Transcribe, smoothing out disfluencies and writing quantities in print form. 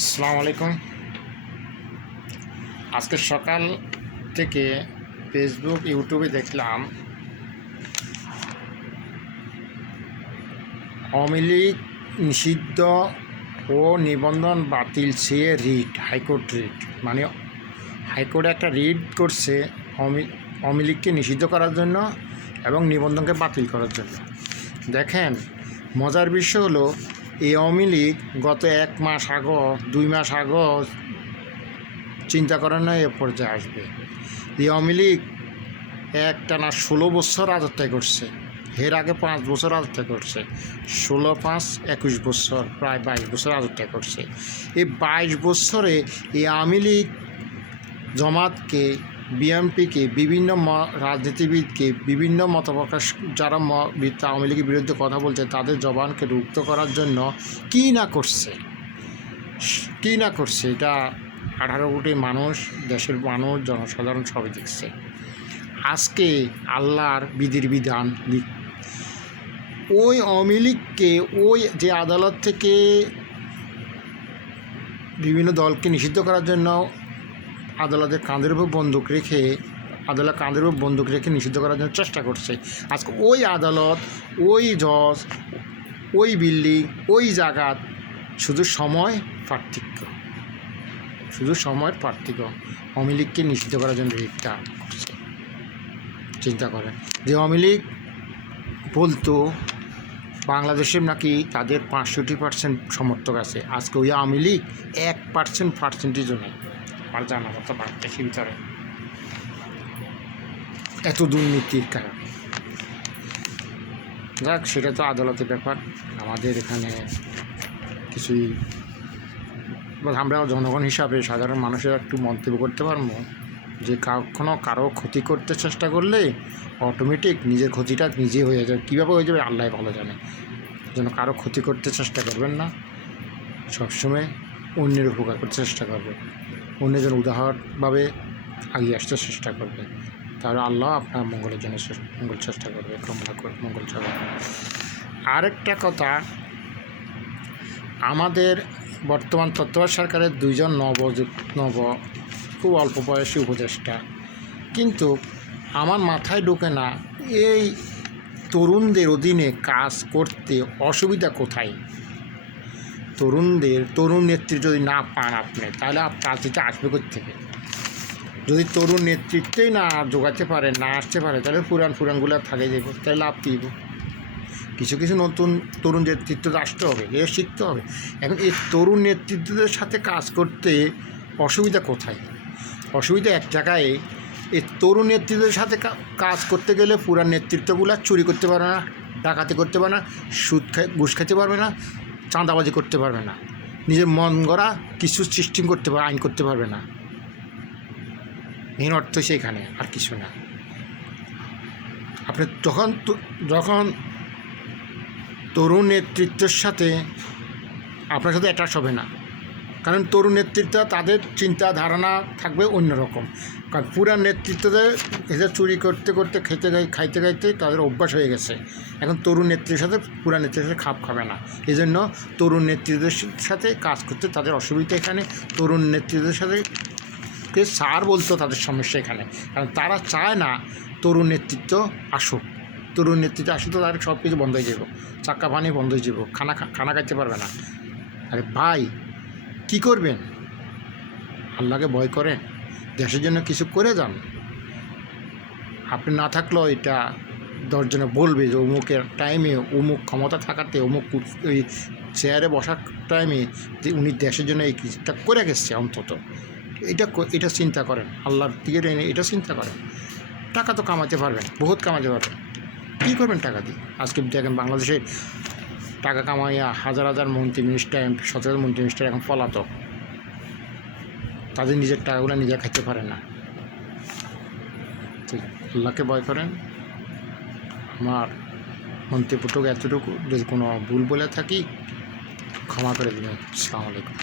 আসসালামু আলাইকুম। আজকে সকাল থেকে ফেসবুক ইউটিউবে দেখলাম আওয়ামী লীগ নিষিদ্ধ ও নিবন্ধন বাতিল চেয়ে রিট, হাইকোর্ট রিট, মানে হাইকোর্টে একটা রিট করছে আওয়ামী লীগকে নিষিদ্ধ করার জন্য এবং নিবন্ধনকে বাতিল করার জন্য। দেখেন, মজার বিষয় হলো এই আওয়ামী লীগ গত 1 মাস আগে 2 মাস আগে চিন্তা করে না এ পর্যায়ে আসবে। এই আওয়ামী লীগ একটানা 16 বছর রাজত্ব করছে, এর আগে 5 বছর রাজত্ব করছে, 16 + 5 = 21 বছর, প্রায় 22 বছর রাজত্ব করছে। এই 22 বছরে এই আওয়ামী লীগ জামাতকে, বিএনপিকে, বিভিন্ন রাজনীতিবিদকে, বিভিন্ন মতপ্রকাশ যারা আওয়ামী লীগের বিরুদ্ধে কথা বলছে তাদের জবানকে রুদ্ধ করার জন্য কী না করছে এটা 18 কোটি মানুষ, দেশের মানুষ, জনসাধারণ সবাই দেখছে। আজকে আল্লাহর বিধির বিধান, ওই আওয়ামী লীগকে ওই যে আদালত থেকে বিভিন্ন দলকে নিষিদ্ধ করার জন্য আদালতের কাঁধের উপর বন্দুক রেখে নিষিদ্ধ করার জন্য চেষ্টা করছে। আজকে ওই আদালত, ওই জজ, ওই বিল্ডিং, ওই জায়গাত শুধু সময়ের পার্থক্য আওয়ামী লীগকে নিষিদ্ধ করার জন্য রিটটা করছে। চিন্তা করেন, যে আওয়ামী লীগ বলতো বাংলাদেশের নাকি তাদের 65% সমর্থক আছে, আজকে ওই আওয়ামী লীগ 1% নেই। আমার জানা মতো বাংলাদেশের ভিতরে এত দুর্নীতির কারণ। যাক, সেটা তো আদালতের ব্যাপার, আমাদের এখানে কিছুই। আমরা জনগণ হিসাবে সাধারণ মানুষের একটু মন্তব্য করতে পারবো যে কারো ক্ষতি করতে চেষ্টা করলে অটোমেটিক নিজের ক্ষতিটা নিজে হয়ে যাবে। কীভাবে হয়ে যাবে আল্লাহ ভালো জানে। যেন কারো ক্ষতি করতে চেষ্টা করবেন না, সবসময় অন্যের উপকার করতে চেষ্টা করবেন, অন্য যেন উদাহরণভাবে এগিয়ে আসতে চেষ্টা করবেন, তাহলে আল্লাহ আপনার মঙ্গলের জন্য মঙ্গল চেষ্টা করবে, মঙ্গল চাবে। আরেকটা কথা, আমাদের বর্তমান তত্ত্বাবধায়ক সরকারের 2 জন খুব অল্প বয়সী উপদেষ্টা, কিন্তু আমার মাথায় ঢোকে না এই তরুণদের অধীনে কাজ করতে অসুবিধা কোথায়। তরুণ নেতৃত্ব যদি না পান আপনি, তাহলে রাজনীতি আসবে কোত্থেকে? যদি তরুণ নেতৃত্বেই না জোগাতে পারে, না আসতে পারে, তাহলে পুরানগুলো থাকে যাবে, তাহলে লাভ কী? কিছু নতুন তরুণ নেতৃত্ব আসতে হবে, এ শিখতে হবে। এখন এই তরুণ নেতৃত্বদের সাথে কাজ করতে অসুবিধা কোথায়? অসুবিধা এক জায়গায়, এই তরুণ নেতৃত্বের সাথে কাজ করতে গেলে পুরান নেতৃত্বগুলো চুরি করতে পারবে না, ডাকাতি করতে পারবে না, ঘুষ খেতে পারবে না, চাঁদাবাজি করতে পারবে না, নিজের মন গড়া কিছু সিস্টেম করতে পারবে, আইন করতে পারবে না। মেন অর্থ সেইখানে, আর কিছু না। আপনি যখন তরুণ নেতৃত্বের সাথে আপনার সাথে অ্যাটাচ হবে না, কারণ তরুণ নেতৃত্ব তাদের চিন্তা ধারণা থাকবে অন্যরকম। কারণ পুরান নেতৃত্বদের এদের চুরি করতে খাইতে তাদের অভ্যাস হয়ে গেছে। এখন তরুণ নেতৃত্বের সাথে পুরান নেতৃত্বের সাথে খাপ খাবে না, এই জন্য তরুণ নেতৃত্বের সাথে কাজ করতে তাদের অসুবিধা। এখানে তরুণ নেতৃত্বের সাথে স্যার বলতো তাদের সমস্যা এখানে, কারণ তারা চায় না তরুণ নেতৃত্ব আসুক। তরুণ নেতৃত্ব আসলে তো তাদের সব কিছু বন্ধ হয়ে যাব, চাক্কা পানি বন্ধ হয়ে যাব, খানা খাইতে পারবে না। আরে ভাই, কী করবেন? আল্লাহকে ভয় করেন, দেশের জন্য কিছু করে যান। আপনি না থাকলেও এটা 10 জনে বলবে যে অমুকের টাইমে, অমুক ক্ষমতা থাকাতে, অমুক ওই চেয়ারে বসার টাইমে যে উনি দেশের জন্য এই কিছুটা করে গেছে। অন্তত এটা চিন্তা করেন, আল্লাহর দিকে এটা চিন্তা করেন। টাকা তো কামাতে পারবেন, বহুত কামাতে পারবেন, কী করবেন টাকা দিয়ে? আজকে দেখেন বাংলাদেশে টাকা কামাইয়া হাজার মন্ত্রী মিনিস্টার, এমপি, 17 মন্ত্রী মিনিস্টার এখন পলাতক। তাদের নিজের টাকাগুলো নিজে খাইতে পারে না। আল্লাহকে ভয় করেন। আমার মন্তব্যটুকু এতটুকু, যদি কোনো ভুল বলে থাকি ক্ষমা করে দেবেন। আসসালামু আলাইকুম।